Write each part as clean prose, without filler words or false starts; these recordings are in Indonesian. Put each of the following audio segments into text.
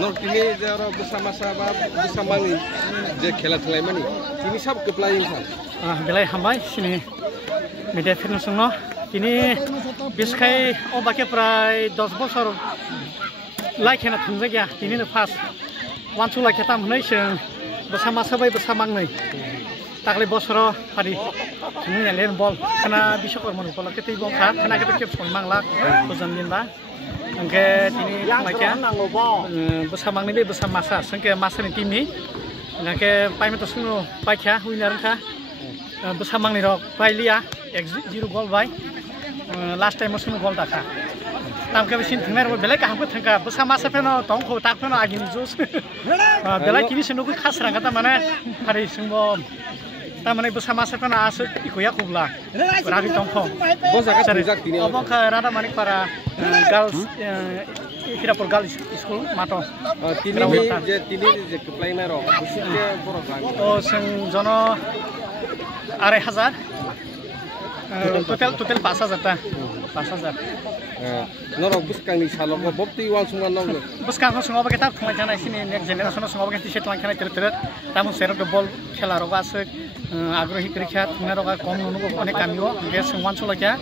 Nor kini jaro bersama-sama bersamani je khela thlai mani kini sab keplai insan belai hambai sini media fitness no kini biskai obake prai 10 bosor lai khena thungja gya kini no fast wan chula kheta mhnai sing bersama sabai bersamang nei takle bosoro hari kini len bol kana bishokormon upala ketei bol kha kana kete kep sonmang lak bojam din ba angke tini makia bersama ni bersama masa sengke masa ni tim ni angke pai meto sunu pai kha winner kha bersama ni rok pai lia 0 gol bai last time sunu gol ta kha tam ke sin thnger belai ka hamko thangka bersama masa peno tong kho tak peno agin jus belai kini sunu ku khas rang kata mana hari sungbo tamane bersama masa peno asu ikoya kubla berari tong kho Bwsa ka tujak tini obong kha rada manik para girls Hirapur girls school mato tini je keplai na rok busike borok lang oh sing jono 2,500 total 5,000 ta 5,000 norok buskang ni salok bopti wal sungan nong buskang ko sungoba kita khumai jana sini next generation sungoba kita set lang khana tere tamu serok de bol khela roga asuk agrohi krikha thungna roga kom nunugo onek kamio ge sungwan chulakya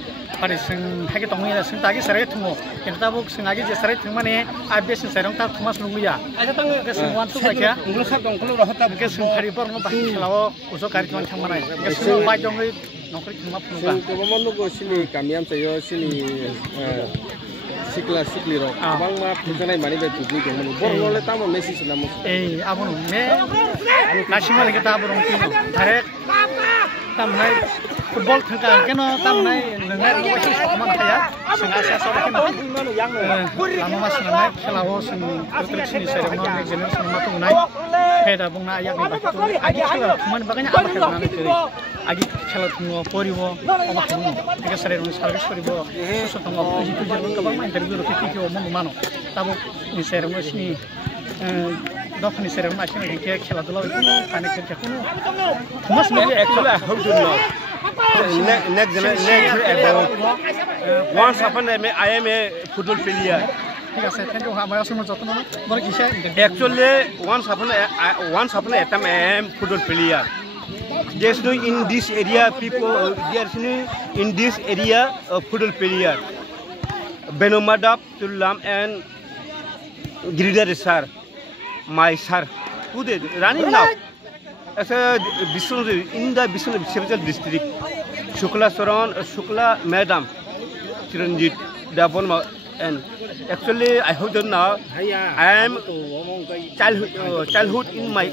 pare sing hage tongi da sing tagi sare thungo kinta buk sing agi je sare thungmane abe sing sarong ta thumas nungya aja tang ge sungwan chulakya nglo sab dong klo rohta ge sing khari bor no bahi khelao uso kari thong thangmanai ge sing bai dong nokri thungma phunga sing ko monugo sini kamiam sayo sini sikla sikli rok bang ma phujanai mani bai pujni dong mani bor lole tamo message namo abon me nasimale ke ta borong tino direct tamnai football thangka keno tamnai nengai rosi sokman khaya singa sa so keno lamo mas nanai khelao sing restriction sare no next generation matung nai heda bungna ayak ni bakto agi khela man baganya aba khela nai keri agi khela thungo poribo aba khunu ega sare no service koribo so tongo jitu jerbo kabang ma interview ro kiki o mon mano tabo ni sare no sini dokni sare ma sini ke khela dula kuno kane ke kuno mas me actually I hope to know next generation about once upon I am a football player. Actually, once upon a time I am football player. There's no in this area people. There's no in this area football player. Benomadap, Tulam, and Giridhar sir, my sir, who did running now. As a in the Bwsa district, Shukla Madam Chiranjit Dabon and actually I hope that now I am childhood in my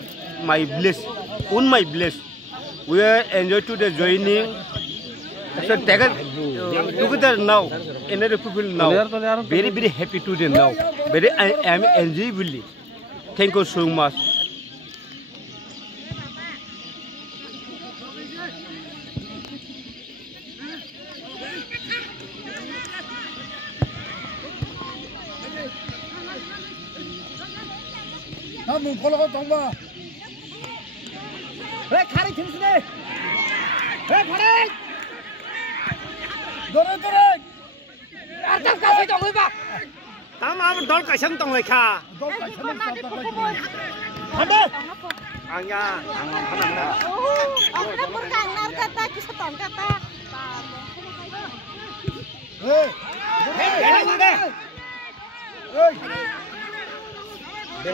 bliss, on my bliss. We are enjoy to the joining. So together now, another people now, very happy to them now. Very I am enjoyably. Thank you so much. Namun kalau kau tunggu, kari tinggi ni, kari, dorong, ada kasih tunggu ba, tamam dorong kasih tunggu kah, ada, angya, mana, Aku berkangar kata kisah tong kata, ini deh. Gol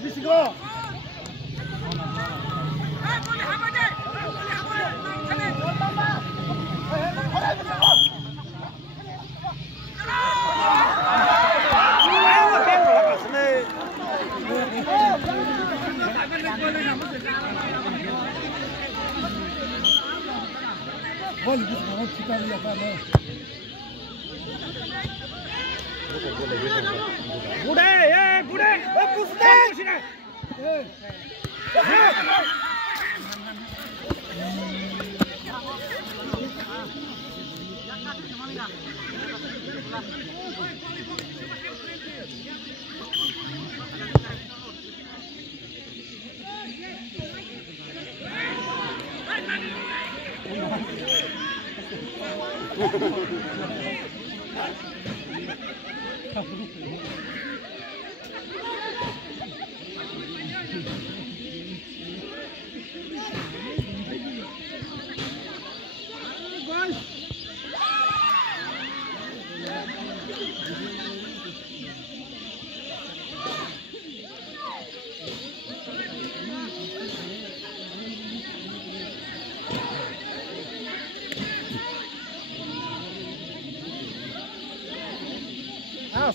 di sini. Gol di sini kita lihat kan. Bude, Bwsa.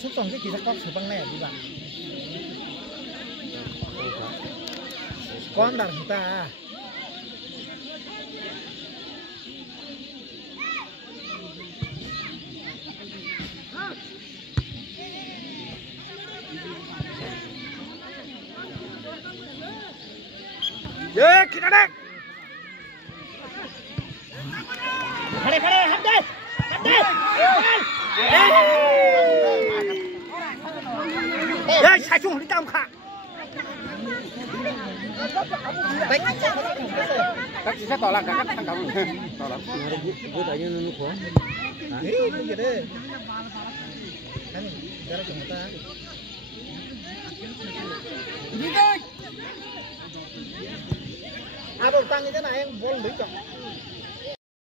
Xúc tổng cái kỳ sắc con sử băng này đi bạn con đặt người ta 예 기다려 가래 한대 야, 사중 우리 다음 가. Các chị sẽ tỏ là các thằng cắm tỏ là cứ tại như nó khó. Đấy, cái đấy. Anh, cái đó chúng ta. Đi đây. À, đồ tăng như thế này em vô lấy chồng.